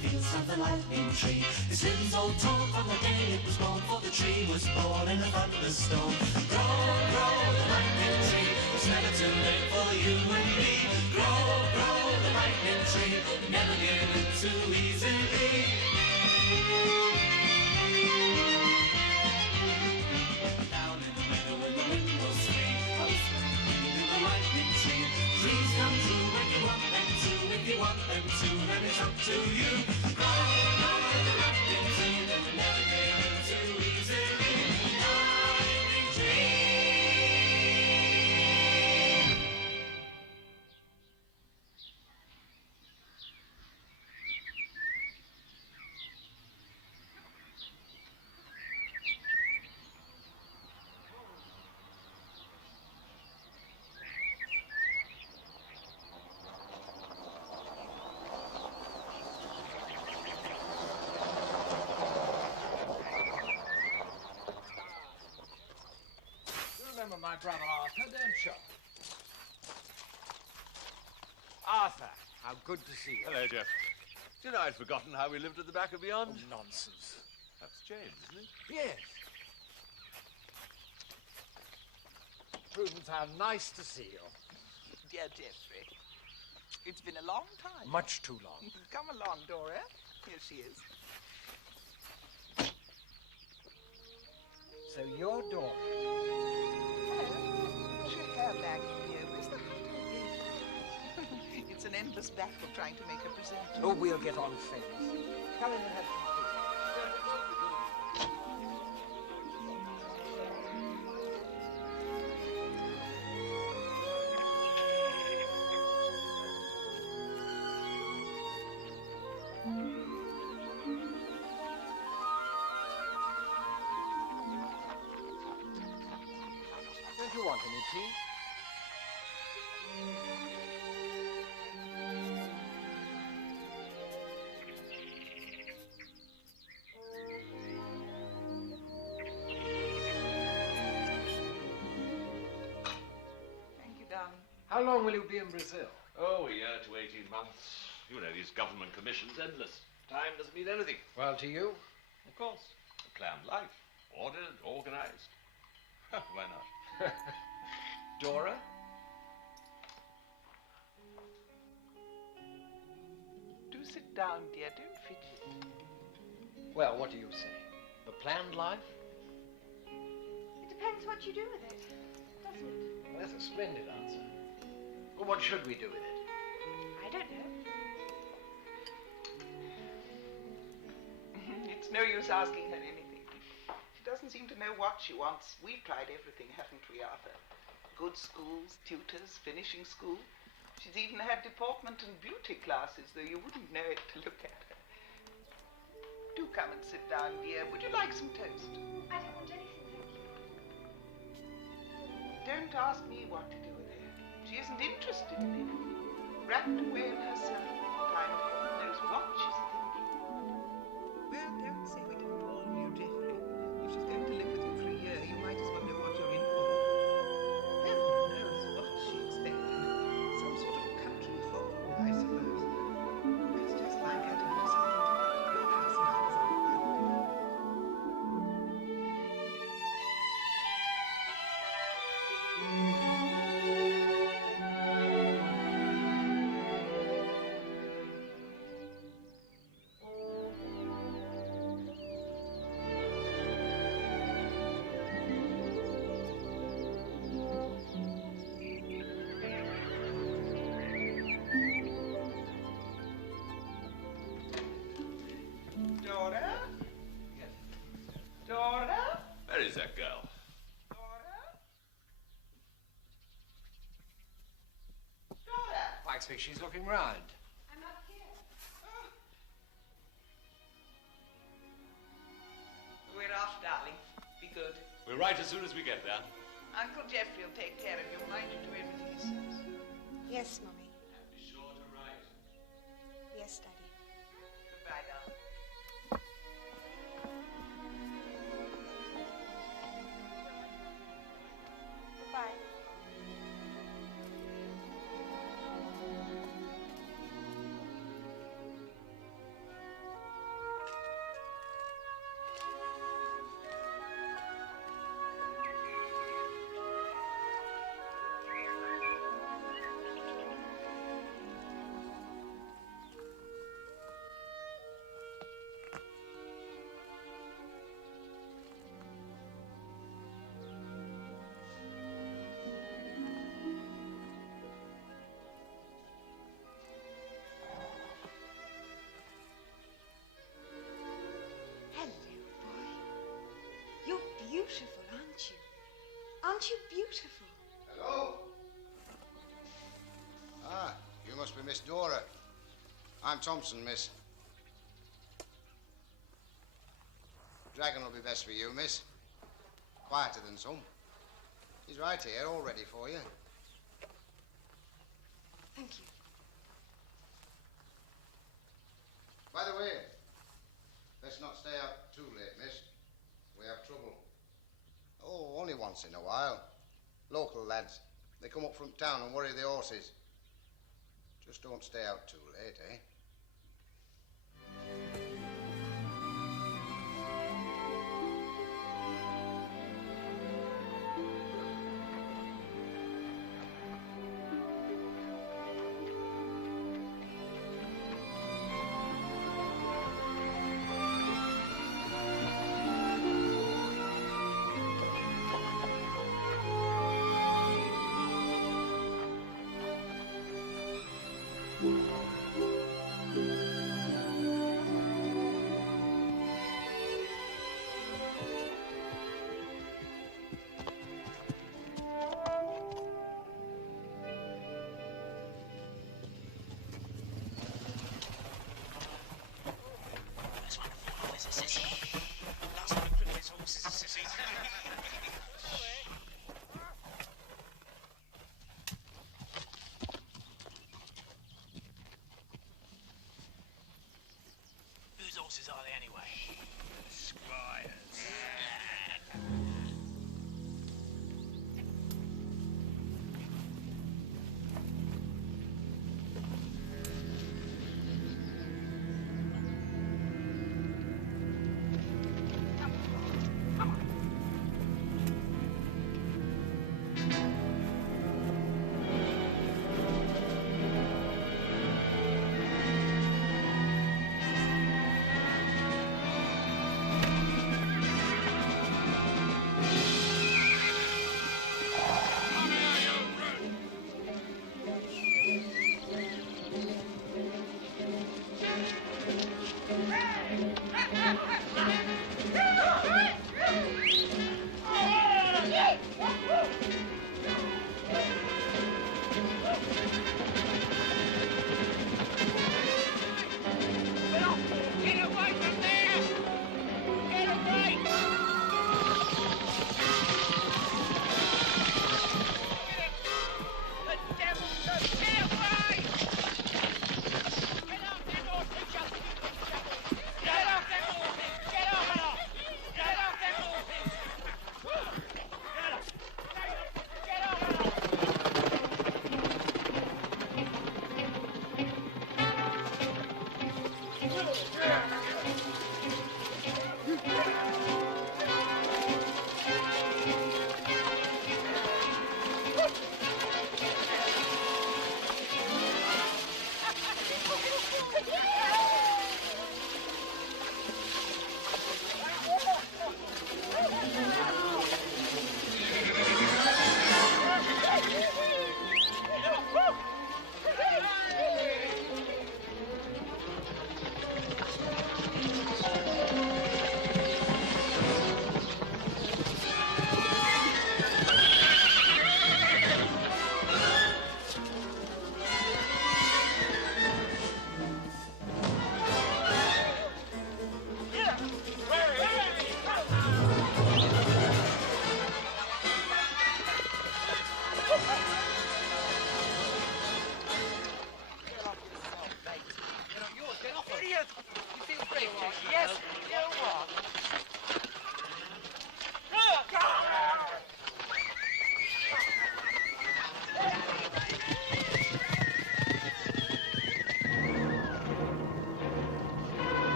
fields of the lightning tree. Its limbs all torn from the day it was born, for the tree was born in a thunderstorm. Grow, grow, the lightning tree, it's never too late for you and me. Grow, grow, the lightning tree, never give in too easily. Down in the meadow when the wind will swing, oh, swing in the lightning tree. Dreams come true when you want them to. If you want them to, then it's up to you. Grow, grow, the lightning tree, never give in too easily. Lightning tree. Remember my brother Arthur, don't you? Arthur, how good to see you. Hello, Jeff. Do you know, I'd forgotten how we lived at the back of beyond? Oh, nonsense. That's changed, isn't it? Yes. Prudence, how nice to see you. Dear Geoffrey, it's been a long time. Much too long. Come along, Dora. Here she is. So you're Dora. Put your hair back here. Where's the hat? It's an endless battle trying to make her presentable. Oh, we'll get on famous. Come in and have some Don't you want any tea? Thank you, darling. How long will you be in Brazil? Oh, a year to 18 months. You know, these government commissions, endless. Time doesn't mean anything. Well, to you? Of course. A planned life. Ordered, organized. Why not? Dora? Do sit down, dear. Don't fidget. Well, what do you say? The planned life? It depends what you do with it, doesn't it? Well, that's a splendid answer. Well, what should we do with it? I don't know. It's no use asking her anything. She doesn't seem to know what she wants. We've tried everything, haven't we, Arthur? Good schools, tutors, finishing school. She's even had deportment and beauty classes, though you wouldn't know it to look at her. Do come and sit down, dear. Would you like some toast? I don't want anything, thank you. Don't ask me what to do with her. She isn't interested in anything. Wrapped away in her sewing. Time heaven knows what she's thinking. Well, don't say we didn't warn you, Geoffrey. If she's going to live with you for a year, you might as well know what you're in for. Heaven knows what she expected. Some sort of country hole, I suppose. It's just like her to have decided her personalities are Dora? Dora? Where is that girl? Dora? Dora? I expect she's looking round. I'm up here. We're off, darling. Be good. We'll write as soon as we get there. Uncle Geoffrey will take care of you. Mind you do everything he says. Yes, Mummy. And be sure to write. Yes, Daddy. Goodbye, darling. Goodbye. Aren't you beautiful? Hello? Ah, you must be Miss Dora. I'm Thompson, miss. Dragon will be best for you, miss. Quieter than some. He's right here, all ready for you. Thank you. By the way, let's not stay out too late, miss. We have trouble. Oh, only once in a while. Local lads. They come up from town and worry the horses. Just don't stay out too late, eh? Whose horses are they anyway? Squires.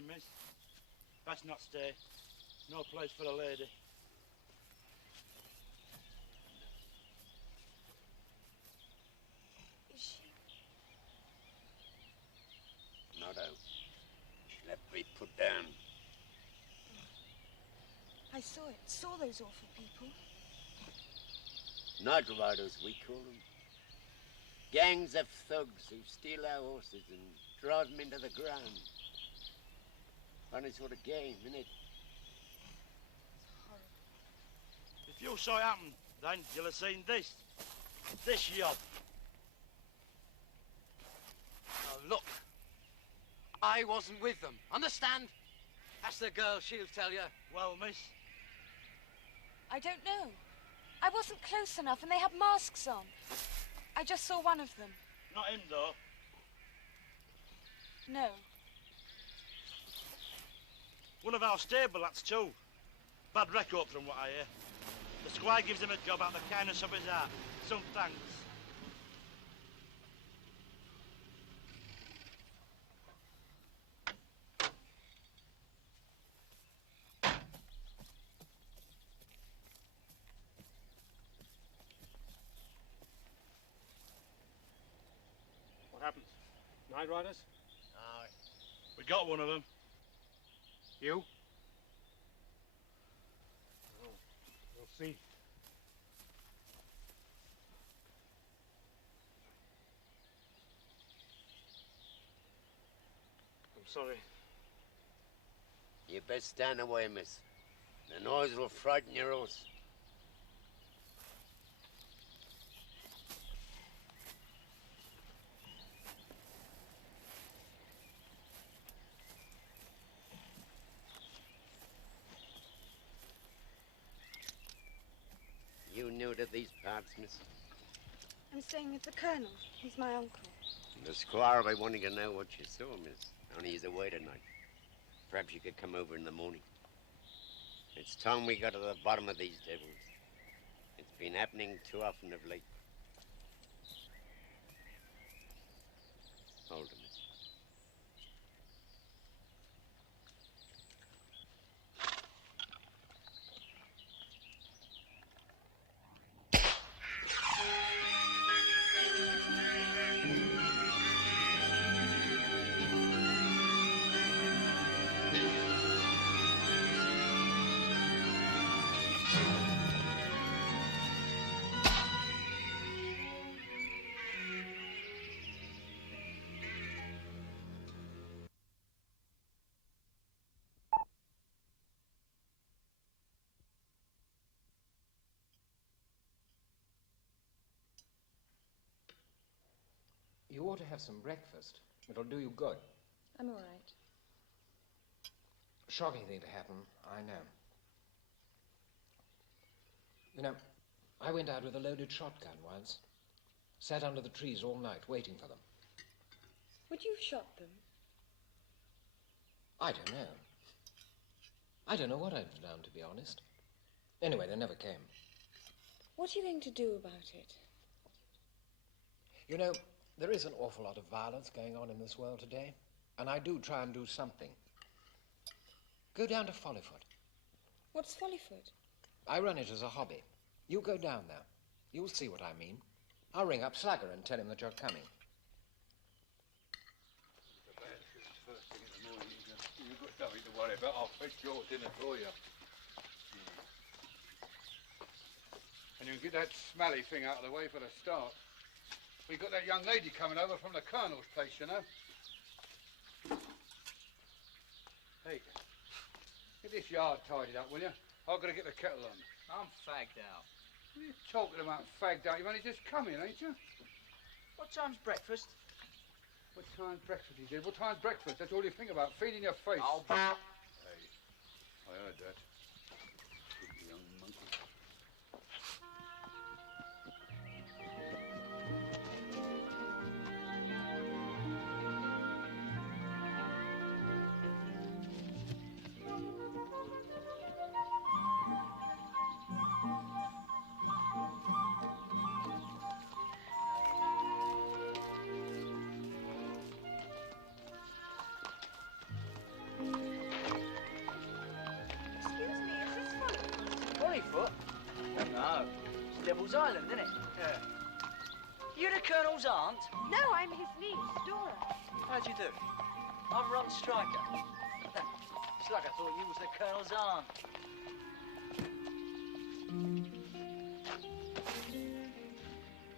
waiting, miss. Best not stay. No place for a lady. Is she? Not out. She'll have to be put down. I saw it. Saw those awful people. Night riders, we call them. Gangs of thugs who steal our horses and drive them into the ground. Funny sort of game, innit? If you saw it happen, then you'll have seen this. This yob. Oh, look. I wasn't with them. Understand? That's the girl, she'll tell you. Well, miss. I don't know. I wasn't close enough and they had masks on. I just saw one of them. Not him, though. No. One of our stable, that's too. Bad record from what I hear. The squire gives him a job out of the kindness of his heart. Some thanks. What happened? Night riders? Aye. We got one of them. You? Oh, we'll see. I'm sorry. You best stand away, miss. The noise will frighten your horse. You new to these parts, miss? I'm staying with the Colonel. He's my uncle. The squire will be wanting to know what you saw, miss. Only he's away tonight. Perhaps you could come over in the morning. It's time we got to the bottom of these devils. It's been happening too often of late. Hold him, miss. You ought to have some breakfast. It'll do you good. I'm all right. Shocking thing to happen, I know. You know, I went out with a loaded shotgun once. Sat under the trees all night waiting for them. Would you have shot them? I don't know. I don't know what I'd have done, to be honest. Anyway, they never came. What are you going to do about it? You know, there is an awful lot of violence going on in this world today, and I do try and do something. Go down to Follyfoot. What's Follyfoot? I run it as a hobby. You go down there. You'll see what I mean. I'll ring up Slugger and tell him that you're coming. First thing in the morning, you've got nothing to worry about. I'll fetch your dinner for you. And you can get that smelly thing out of the way for the start. We got that young lady coming over from the Colonel's place, you know. Hey, get this yard tidied up, will you? I've got to get the kettle on. I'm fagged out. What are you talking about, fagged out? You've only just come in, ain't you? What time's breakfast? What time's breakfast, he did? What time's breakfast? That's all you think about, feeding your face. Oh, Hey, I heard that. Good young monkey. Devil's Island, isn't it? Yeah. You the Colonel's aunt? No, I'm his niece, Dora. How'd you do? I'm Ron Stryker. It's like I thought you was the Colonel's aunt.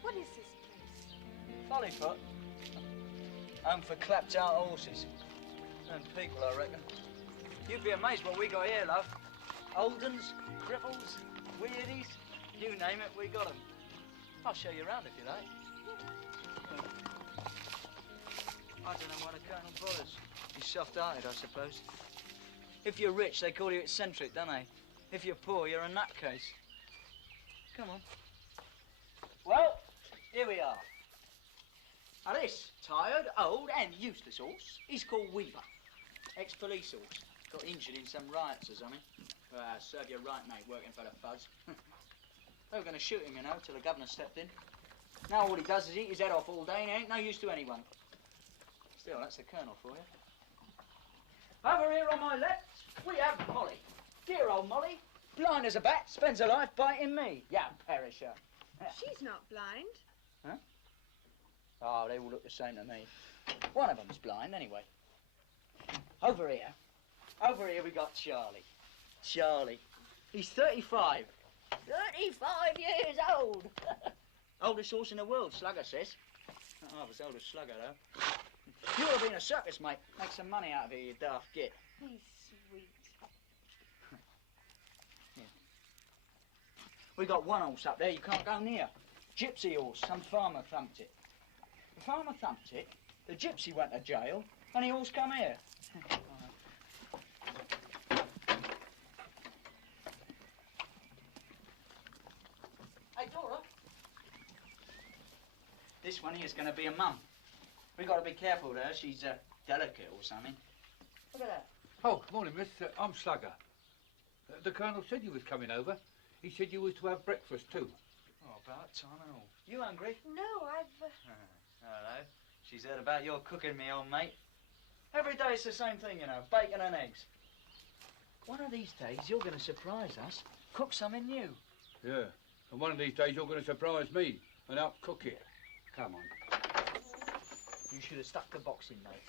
What is this place? Follyfoot. Home for clapped out horses. And people, I reckon. You'd be amazed what we got here, love. Old uns, cripples, weirdies, you name it, we got 'em. I'll show you around if you like. I don't know why the Colonel bothers. He's soft-hearted, I suppose. If you're rich, they call you eccentric, don't they? If you're poor, you're a nutcase. Come on. Well, here we are. Now this tired, old and useless horse, he's called Weaver. Ex-police horse. Got injured in some riots or something. Serve you right, mate, working for the fuzz. They were going to shoot him, you know, till the governor stepped in. Now all he does is eat his head off all day and he ain't no use to anyone. Still, that's the Colonel for you. Over here on my left, we have Molly. Dear old Molly. Blind as a bat, spends her life biting me. Yeah, perisher. She's not blind. Huh? Oh, they all look the same to me. One of them's blind, anyway. Over here we got Charlie. Charlie. He's 35. 35 years old. Oldest horse in the world, Slugger says. Not half as old as Slugger, though. You ought to be in a circus, mate. Make some money out of it, you daft git. He's sweet. Yeah. We got one horse up there you can't go near. Gypsy horse, some farmer thumped it. The farmer thumped it, the gypsy went to jail, and the horse come here. Hey, Dora. This one here's going to be a mum. We got to be careful with her. She's delicate or something. Look at that. Oh, morning, miss. I'm Slugger. The Colonel said you was coming over. He said you was to have breakfast, too. Oh, about time and all. You hungry? No, I've... Hello. She's heard about your cooking, me old mate. Every day it's the same thing, you know, bacon and eggs. One of these days, you're going to surprise us. Cook something new. Yeah, and one of these days you're going to surprise me and help cook it. Come on. You should have stuck to boxing, mate.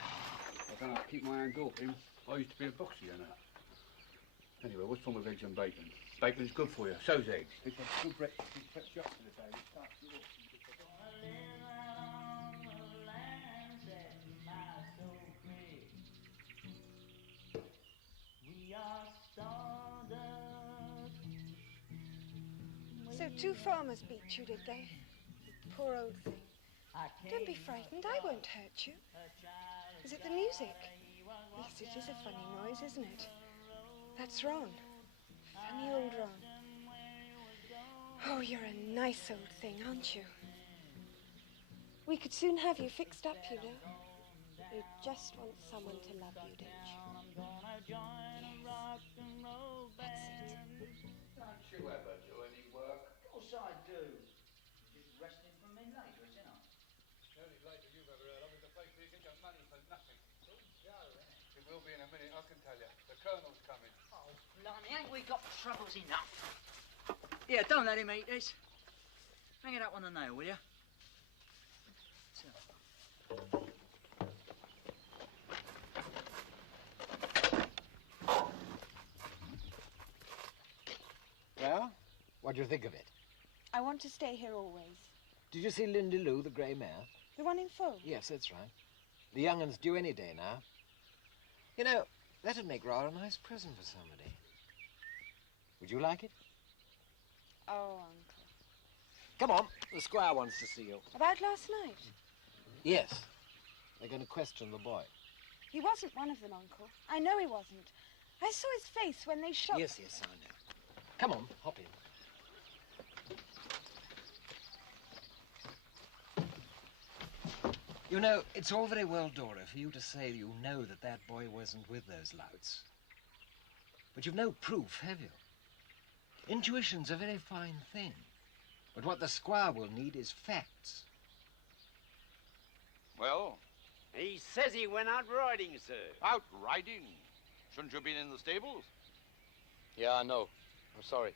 I don't have to keep my hands off him. I used to be a boxer, you know. Anyway, what's wrong with eggs and bacon? Bacon's good for you, so's eggs. It's a good breakfast. It sets you up for the day. It starts you off. So 2 farmers beat you, did they? Poor old thing. Don't be frightened, I won't hurt you. Is it the music? Yes, it is a funny noise, isn't it? That's Ron. Funny old Ron. Oh, you're a nice old thing, aren't you? We could soon have you fixed up, you know. You just want someone to love you, don't you? Yes. That's it. Don't you ever do any work? Of course I do. Just resting from me labour, isn't I? The only labour you've ever heard of is the place where you get your money for nothing. It will be in a minute, I can tell you. The Colonel's coming. Oh, blimey, ain't we got troubles enough? Yeah, don't let him eat this. Hang it up on the nail, will you? Well, what do you think of it? I want to stay here always. Did you see Lindy Lou, the grey mare? The one in full? Yes, that's right. The young un's due any day now. You know, that'd make rather a nice present for somebody. Would you like it? Oh, Uncle. Come on, the squire wants to see you. About last night? Yes. They're going to question the boy. He wasn't one of them, Uncle. I know he wasn't. I saw his face when they shot... Yes, I know. Come on, hop in. You know, it's all very well, Dora, for you to say you know that that boy wasn't with those louts. But you've no proof, have you? Intuition's a very fine thing. But what the squire will need is facts. Well? He says he went out riding, sir. Out riding? Shouldn't you have been in the stables? Yeah, I know. I'm sorry.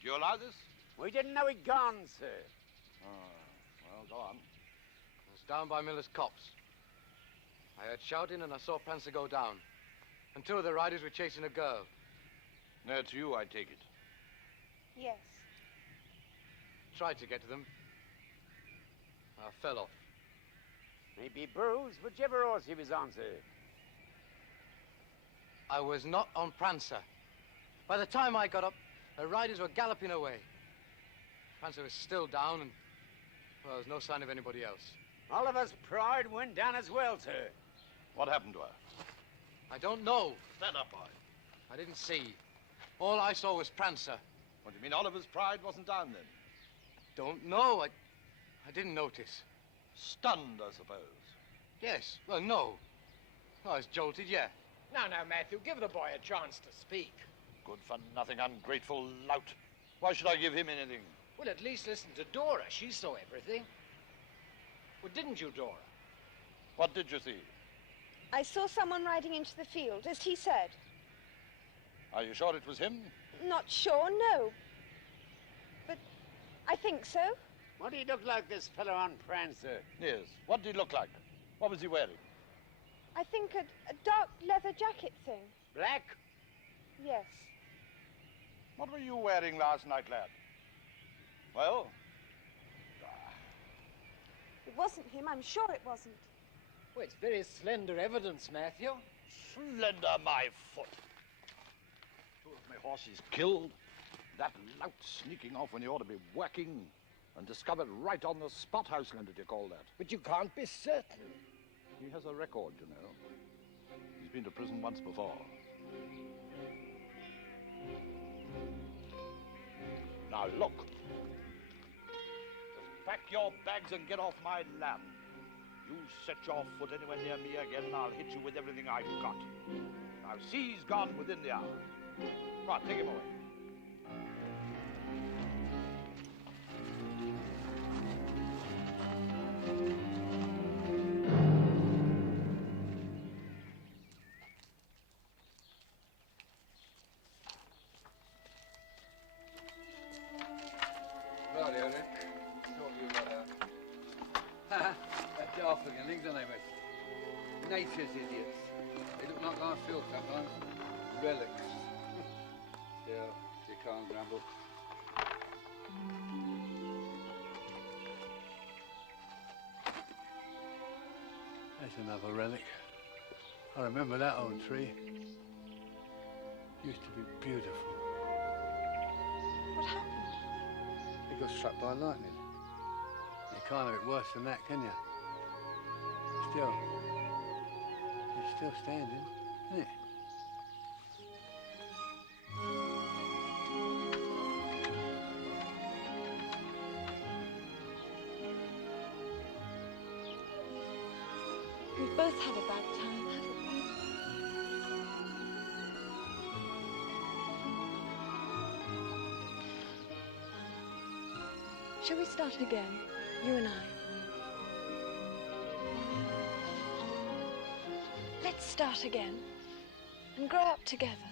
Do you allow this? We didn't know he'd gone, sir. Well, go on. I was down by Miller's copse. I heard shouting and I saw Prancer go down. And two of the riders were chasing a girl. That's you, I take it. Yes. Tried to get to them. I fell off. Maybe bruised, whichever horse he was on, sir. I was not on Prancer. By the time I got up, the riders were galloping away. Prancer was still down and, well, there was no sign of anybody else. Oliver's pride went down as well, sir. What happened to her? I don't know. Stand up, boy. I didn't see. All I saw was Prancer. What do you mean Oliver's pride wasn't down then? Don't know. I didn't notice. Stunned, I suppose. Yes. Well, no. I was jolted, yeah. Now, Matthew, give the boy a chance to speak. Good-for-nothing, ungrateful lout. Why should I give him anything? Well, at least listen to Dora. She saw everything. Well, didn't you, Dora? What did you see? I saw someone riding into the field, as he said. Are you sure it was him? Not sure, no. But I think so. What did he look like, this fellow on Prancer? Yes. What did he look like? What was he wearing? I think a dark leather jacket thing. Black? Yes. What were you wearing last night, lad? Well? It wasn't him, I'm sure it wasn't. Well, it's very slender evidence, Matthew. Slender, my foot. Two of my horses killed. That lout sneaking off when he ought to be working. And discovered right on the spot. How slender do you call that? But you can't be certain. He has a record, you know. He's been to prison once before. Now, look. Just pack your bags and get off my land. You set your foot anywhere near me again, and I'll hit you with everything I've got. Now, see, he's gone within the hour. Come on, take him away. Righty, Eric. Sort you lot out. They're daft looking things, aren't they, mate? Nature's idiots. They look like I feel sometimes. Relics. Still, you can't grumble. There's another relic. I remember that old tree. Used to be beautiful. What happened? It got struck by lightning. You can't have it worse than that, can you? Still, it's still standing, isn't it? We've both had a bad time, haven't we? Shall we start again, you and I? Let's start again and grow up together.